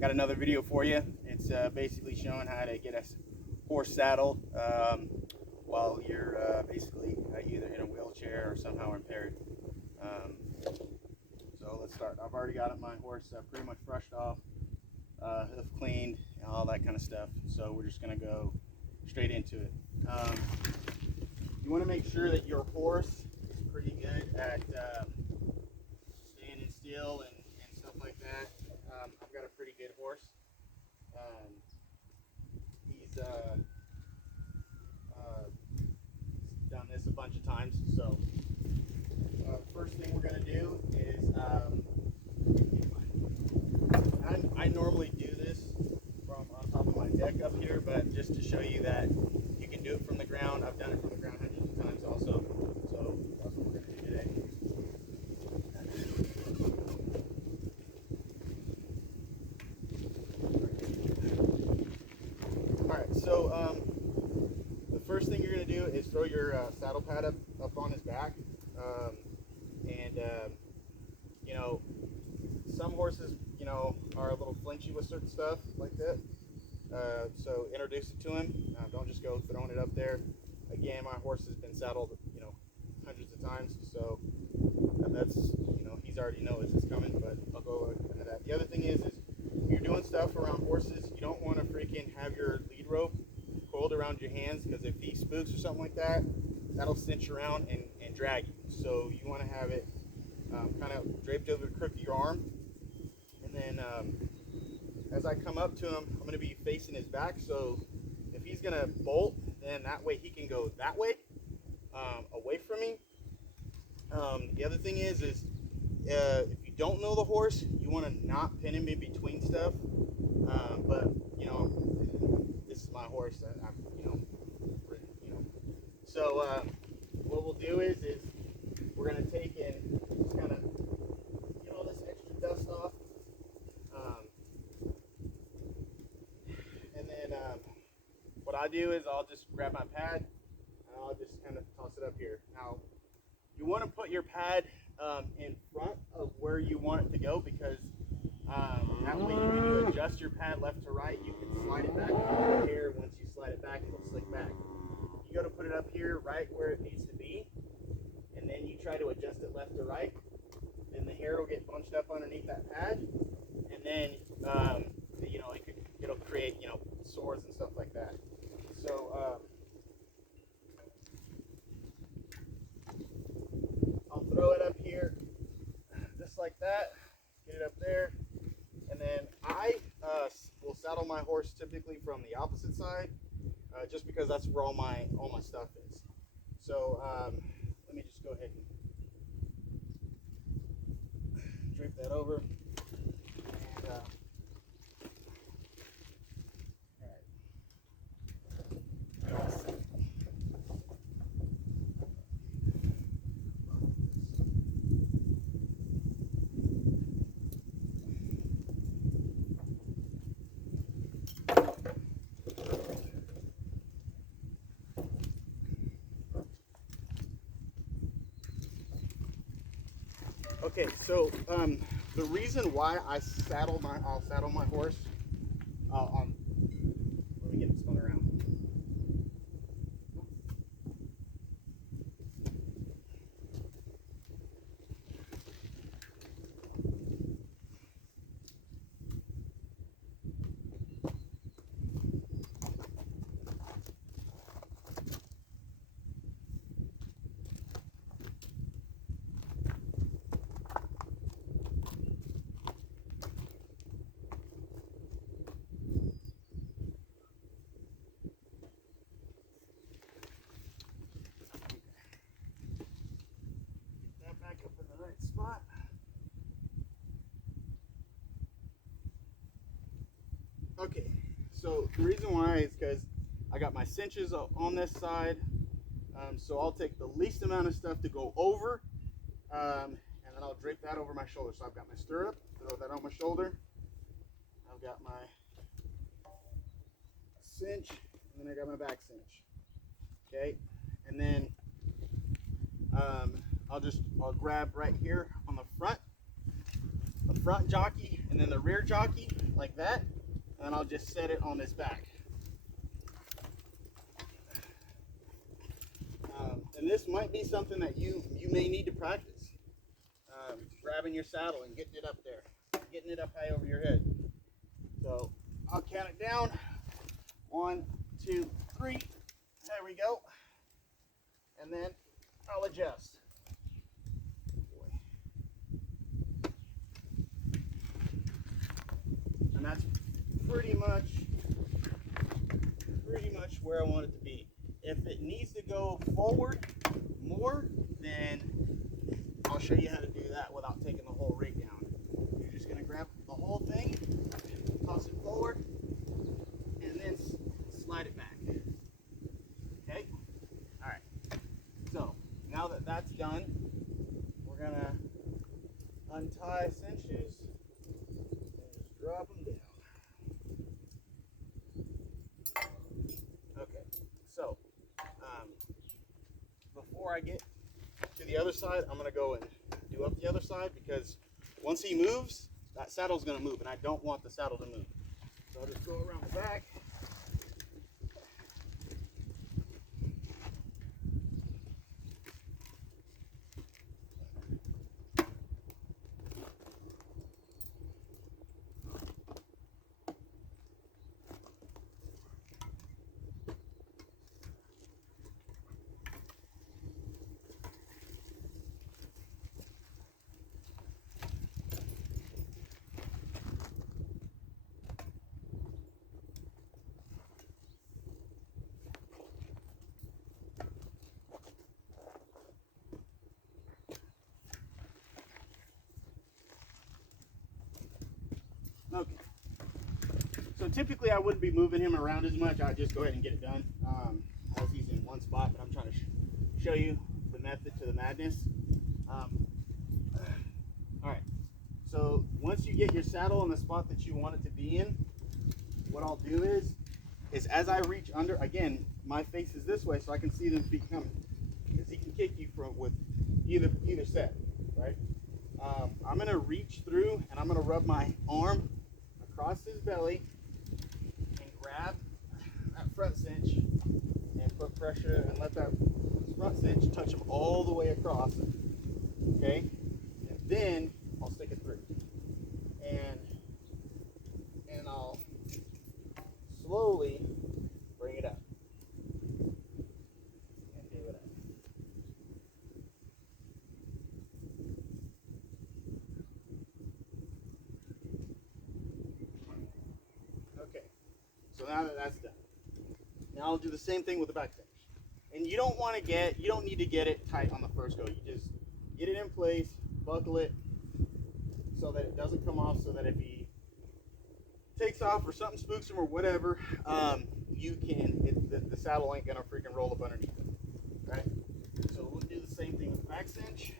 got another video for you. It's basically showing how to get a horse saddled while you're basically either in a wheelchair or somehow impaired. So let's start. I've already got my horse pretty much brushed off, hoof cleaned, and all that kind of stuff. So we're just going to go straight into it. You want to make sure that your horse is pretty good at standing still and stuff like that. I've got a pretty good horse. He's done this a bunch of times. So first thing we're going to do is I normally do this from on top of my deck up here, but just to show you that you can do it from the ground. I've done it from the ground hundreds of times also. So that's what we're going to do today. Alright, so the first thing you're going to do is throw your saddle pad up on his back. You know, some horses, you know, are a little flinchy with certain stuff like that. So introduce it to him. Don't just go throwing it up there. Again, my horse has been saddled, you know, hundreds of times. So that's, you know, he's already knows it's coming, but I'll go into that. The other thing is when you're doing stuff around horses, you don't want to freaking have your lead rope coiled around your hands, because if he spooks or something like that, that'll cinch around and drag you. So you want to have it kind of draped over the crook of your arm. And then as I come up to him, I'm going to be facing his back. So if he's going to bolt, then that way he can go that way, away from me. The other thing is if you don't know the horse, you want to not pin him in between stuff. But you know, this is my horse. You know. So what we'll do is we're going to take and just kind of get all this extra dust off. And then what I do is I'll just grab my pad and I'll just kind of toss it up here. Now, you want to put your pad in front of where you want it to go, because that way when you adjust your pad left to right, you can slide it back on the hair. Once you slide it back, it'll slick back. You got to put it up here right where it needs to be, and then you try to adjust it left to right, then the hair will get bunched up underneath that pad, and then you know, it'll create, you know, sores and stuff like that. So I'll throw it up here just like that, get it up there, and then I will saddle my horse typically from the opposite side, just because that's where all my stuff is. So let me just go ahead and drape that over. And, okay, so the reason why I'll saddle my horse on. Let me get it spun around. Back up in the right spot. Okay, so the reason why is because I got my cinches on this side, so I'll take the least amount of stuff to go over, and then I'll drape that over my shoulder. So I've got my stirrup, throw that on my shoulder. I've got my cinch, and then I got my back cinch. Okay, and then I'll grab right here on the front jockey, and then the rear jockey like that, and I'll just set it on his back. And this might be something that you may need to practice. Grabbing your saddle and getting it up there, getting it up high over your head. So I'll count it down. 1, 2, 3. There we go. And then I'll adjust. And that's pretty much where I want it to be. If it needs to go forward more, then I'll show you how to do that without taking the whole rig down. You're just going to grab the whole thing, toss it forward, and then slide it back. Okay? All right. So now that that's done, we're going to untie cinches and just drop them down. Okay. So before I get to the other side, I'm going to go and do up the other side, because once he moves, that saddle's going to move, and I don't want the saddle to move. So I'll just go around the back. Okay. So typically I wouldn't be moving him around as much. I'd just go ahead and get it done as he's in one spot, but I'm trying to show you the method to the madness. All right. So once you get your saddle in the spot that you want it to be in, what I'll do is as I reach under, again, my face is this way so I can see them feet coming, because he can kick you from with either set, right? I'm going to reach through and I'm going to rub my arm across his belly and grab that front cinch and put pressure and let that front cinch touch him all the way across, okay? And then I'll stick it through. And I'll slowly bring it up and do it up. Okay, so now that that's done, now I'll do the same thing with the back cinch. And you don't need to get it tight on the first go. You just get it in place, buckle it so that it doesn't come off, so that if he takes off or something spooks him or whatever, the saddle ain't gonna freaking roll up underneath it, right? So we'll do the same thing with the back cinch.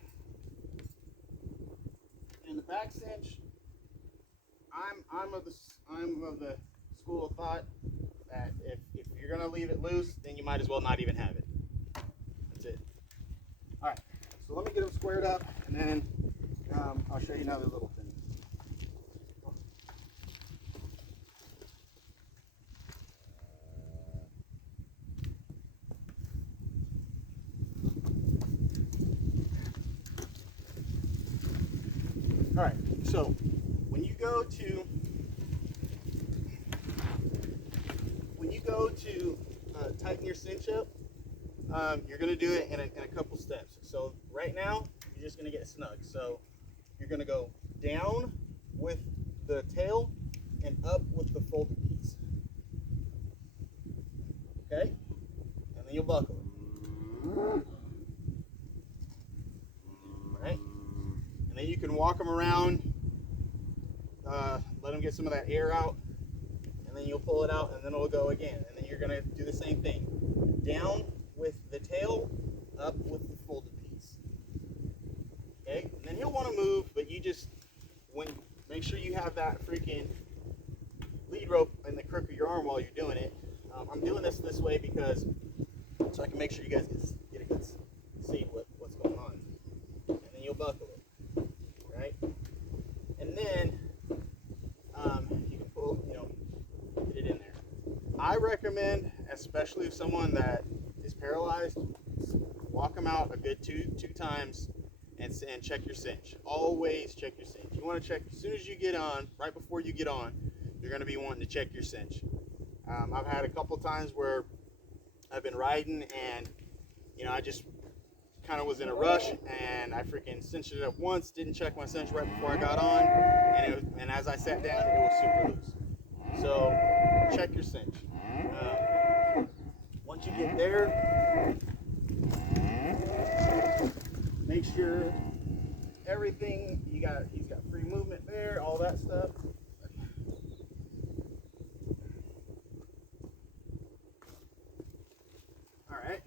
In the back cinch, I'm of the school of thought that if you're gonna leave it loose, then you might as well not even have it. That's it. All right. So let me get them squared up, and then I'll show you another little thing. All right, so when you go to tighten your cinch up, you're going to do it in a couple steps. So right now, you're just going to get snug. So you're going to go down with the tail and up with the folded piece. Okay? And then you'll buckle it. All right? And then you can walk them around, let them get some of that air out, and then you'll pull it out, and then it'll go again. And then you're going to do the same thing. Down with the tail, up with the folded piece. Okay? And then he'll want to move, but you just, make sure you have that freaking lead rope in the crook of your arm while you're doing it. I'm doing this way because so I can make sure you guys get a good see what's going on. And then you'll buckle it, right? And then I recommend, especially if someone that is paralyzed, walk them out a good two times and check your cinch. Always check your cinch. You want to check as soon as you get on, right before you get on, you're going to be wanting to check your cinch. I've had a couple times where I've been riding and, I just kind of was in a rush and I freaking cinched it up once, didn't check my cinch right before I got on, and as I sat down, it was super loose. So check your cinch. Once you get there, make sure everything he's got free movement there, all that stuff. All right,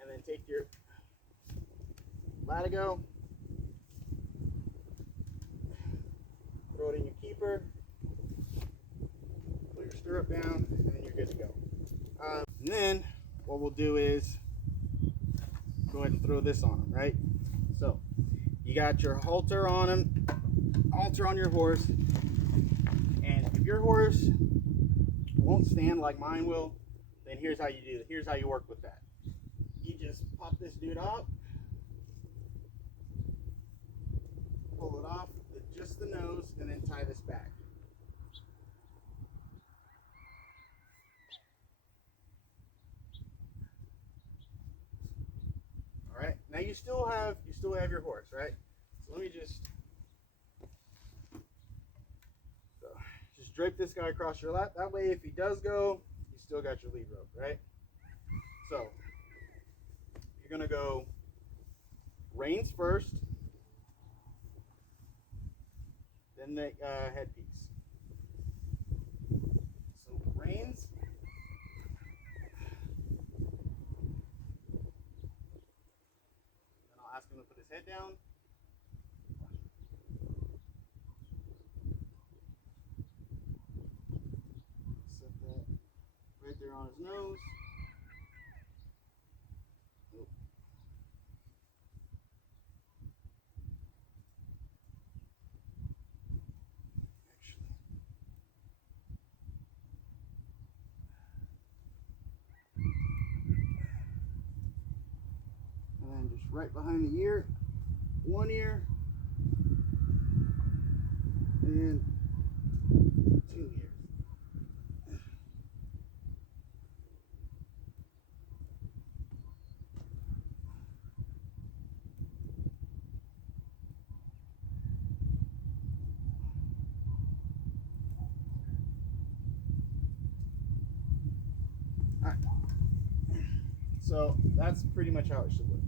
and then take your latigo, throw it in your keeper, put your stirrup down, and then you're good to go. And then what we'll do is go ahead and throw this on him, right? So you got your halter on him, halter on your horse, and if your horse won't stand like mine will, then here's how you do it. Here's how you work with that. You just pop this dude off, pull it off, just the nose, and then tie this back. All right. Now you still have your horse, right? So let me just drape this guy across your lap. That way, if he does go, you still got your lead rope, right? So you're gonna go reins first, then the headpiece. So reins. Then I'll ask him to put his head down. Set that right there on his nose. And then just right behind the ear, one ear, and 2 ears. Alright. So that's pretty much how it should look.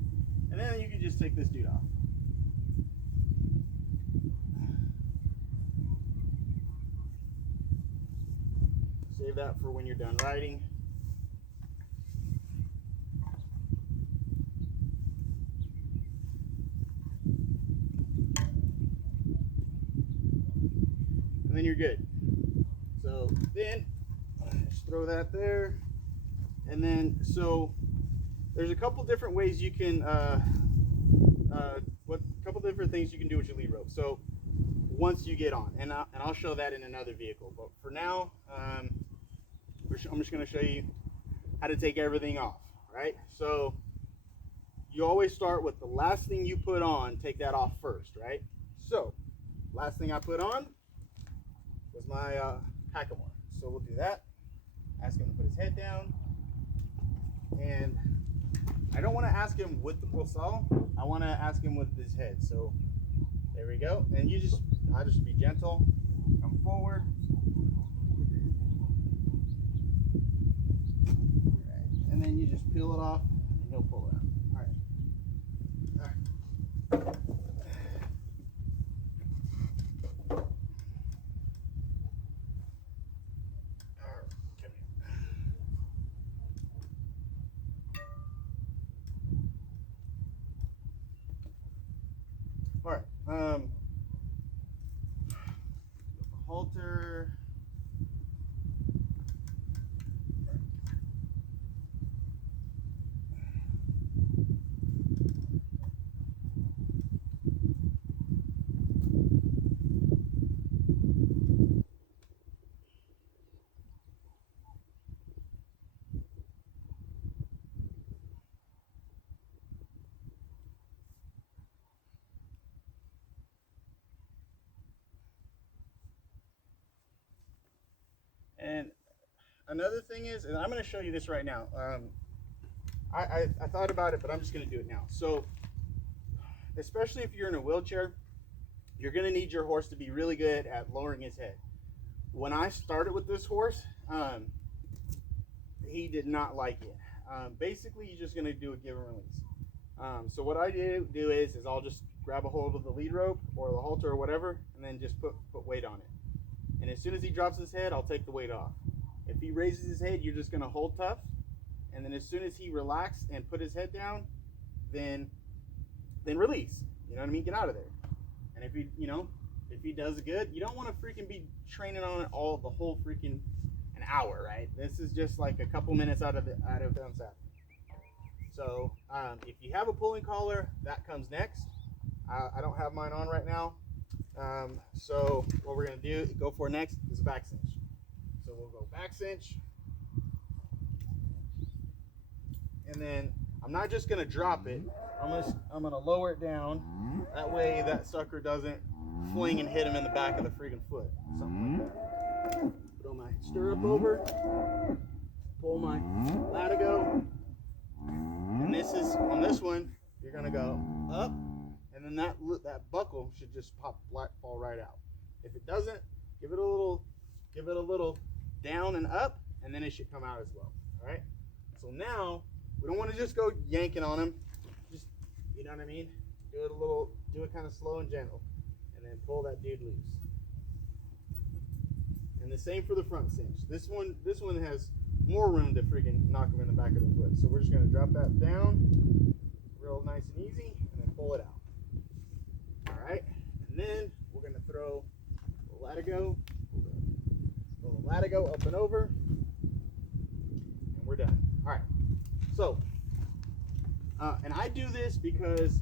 And then you can just take this dude off. Save that for when you're done riding. And then you're good. So then just throw that there. And then so there's a couple different ways you can couple different things you can do with your lead rope. So once you get on, and I'll show that in another vehicle, but for now I'm just going to show you how to take everything off. Right, so you always start with the last thing you put on, take that off first, right? So last thing I put on was my hackamore. So we'll do that. Ask him to put his head down, and I don't want to ask him with the full saw. I want to ask him with his head. So there we go. And I'll just be gentle. Come forward. Right. And then you just peel it off, and he'll pull it out. All right. All right. Halter. another thing is, and I'm going to show you this right now. I thought about it, but I'm just going to do it now. So, especially if you're in a wheelchair, you're going to need your horse to be really good at lowering his head. When I started with this horse, he did not like it. Basically, you're just going to do a give and release. So what I do is I'll just grab a hold of the lead rope or the halter or whatever, and then just put weight on it. And as soon as he drops his head, I'll take the weight off. If he raises his head, you're just going to hold tough. And then as soon as he relaxed and put his head down, then release. You know what I mean? Get out of there. And if he does good, you don't want to freaking be training on it the whole freaking an hour, right? This is just like a couple minutes out of down saddle. So if you have a pulling collar, that comes next. I don't have mine on right now. So what we're going to go for next is a back cinch. So we'll go back cinch. And then I'm not just going to drop it. I'm going to lower it down. That way that sucker doesn't fling and hit him in the back of the freaking foot. Something like that. Put my stirrup over. Pull my latigo. And this is, on this one, you're going to go up. And then that buckle should just fall right out. If it doesn't, give it a little down and up, and then it should come out as well. All right. So now we don't want to just go yanking on him. Just, you know what I mean? Do it kind of slow and gentle, and then pull that dude loose. And the same for the front cinch. This one has more room to freaking knock him in the back of the foot. So we're just gonna drop that down, real nice and easy, and then pull it out. Alright, and then we're going to throw the latigo, up and over, and we're done. Alright, so, and I do this because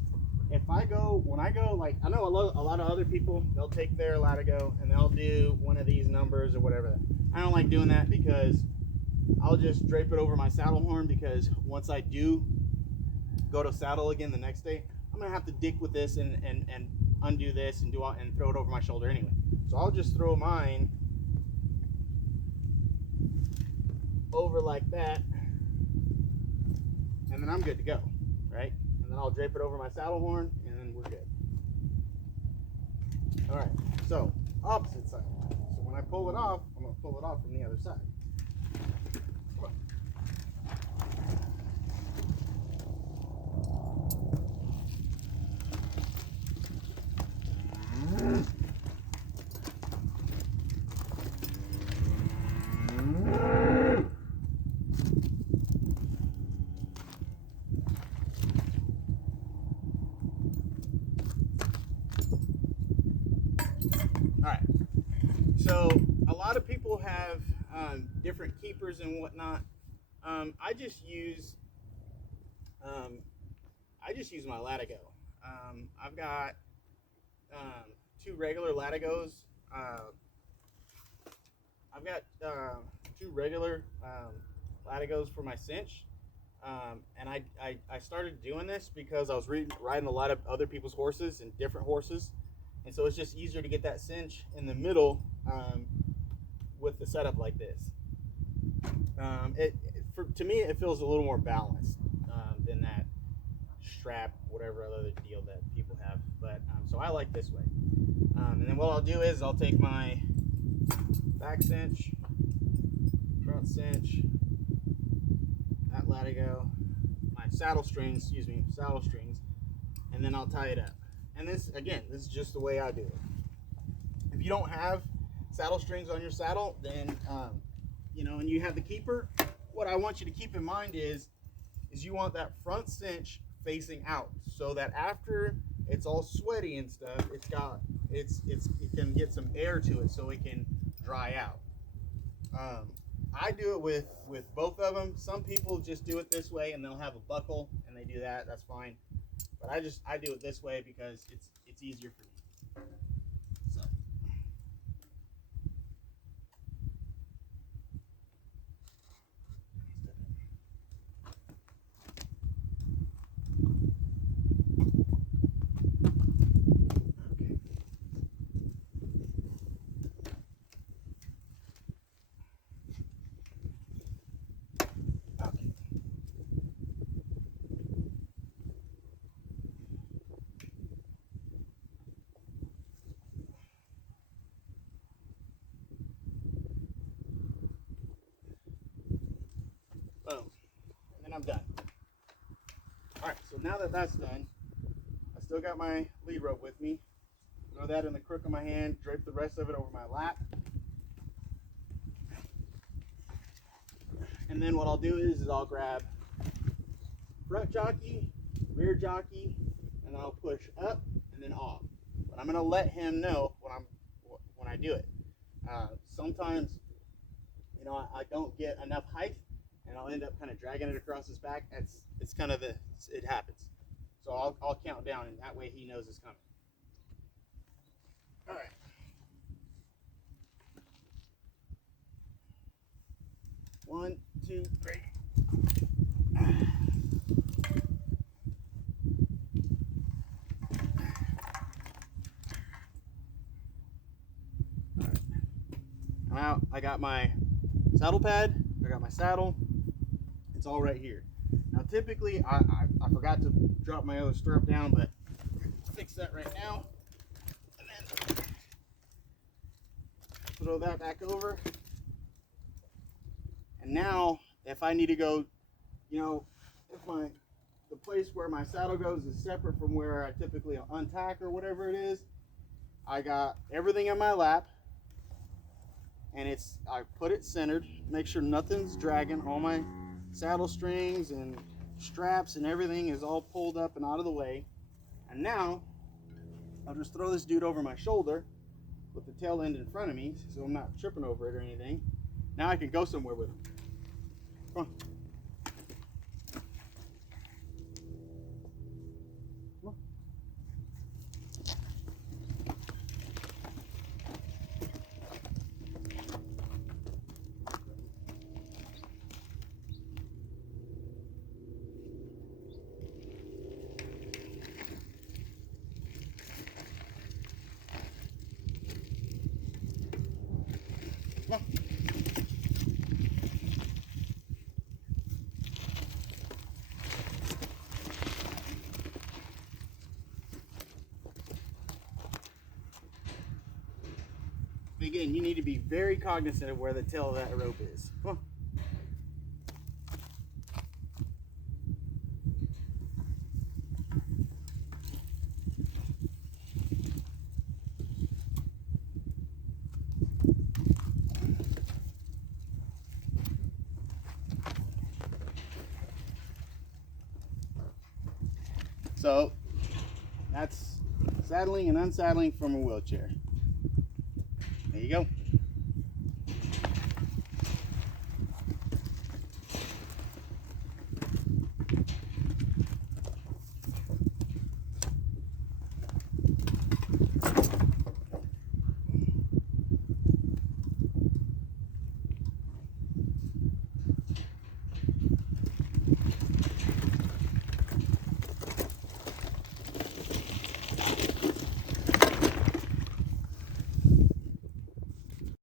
when I go, like, I know a lot of other people, they'll take their latigo and they'll do one of these numbers or whatever. I don't like doing that because I'll just drape it over my saddle horn, because once I do go to saddle again the next day, I'm gonna have to dick with this and undo this and throw it over my shoulder anyway. So I'll just throw mine over like that, and then I'm good to go, right? And then I'll drape it over my saddle horn, and then we're good. All right, so opposite side. So when I pull it off, I'm gonna pull it off from the other side. Alright, so a lot of people have different keepers and whatnot. I just use my latigo. I've got two regular latigos. I've got two regular latigos for my cinch. And I started doing this because I was riding a lot of other people's horses and different horses. And so it's just easier to get that cinch in the middle with the setup like this. To me, it feels a little more balanced than that strap, whatever other deal that people have. But so I like this way. And then what I'll do is I'll take my back cinch, front cinch, that latigo, my saddle strings, and then I'll tie it up. And this is just the way I do it. If you don't have saddle strings on your saddle, then and you have the keeper, what I want you to keep in mind is you want that front cinch facing out, so that after it's all sweaty and stuff, it can get some air to it, so it can dry out. I do it with both of them. Some people just do it this way and they'll have a buckle and they do that. That's fine. But I do it this way because it's easier for me. So. I'm done. All right, so now that that's done, I still got my lead rope with me. Throw that in the crook of my hand, drape the rest of it over my lap. And then what I'll do is I'll grab front jockey, rear jockey, and I'll push up and then off. But I'm gonna let him know when I do it. Sometimes, you know, I don't get enough height, and I'll end up kind of dragging it across his back. It's kind of it happens. So I'll count down, and that way he knows it's coming. All right. 1, 2, 3. All right. Now I got my saddle pad. I got my saddle. It's all right here. Now typically I forgot to drop my other stirrup down, but I'll fix that right now. And then throw that back over. And now if I need to go, you know, if the place where my saddle goes is separate from where I typically untack or whatever it is, I got everything in my lap, and I put it centered, make sure nothing's dragging. All my saddle strings and straps and everything is all pulled up and out of the way. And now I'll just throw this dude over my shoulder with the tail end in front of me so I'm not tripping over it or anything. Now I can go somewhere with him. Come on. Come on. Come on. Again, you need to be very cognizant of where the tail of that rope is. Come on. So that's saddling and unsaddling from a wheelchair. There you go.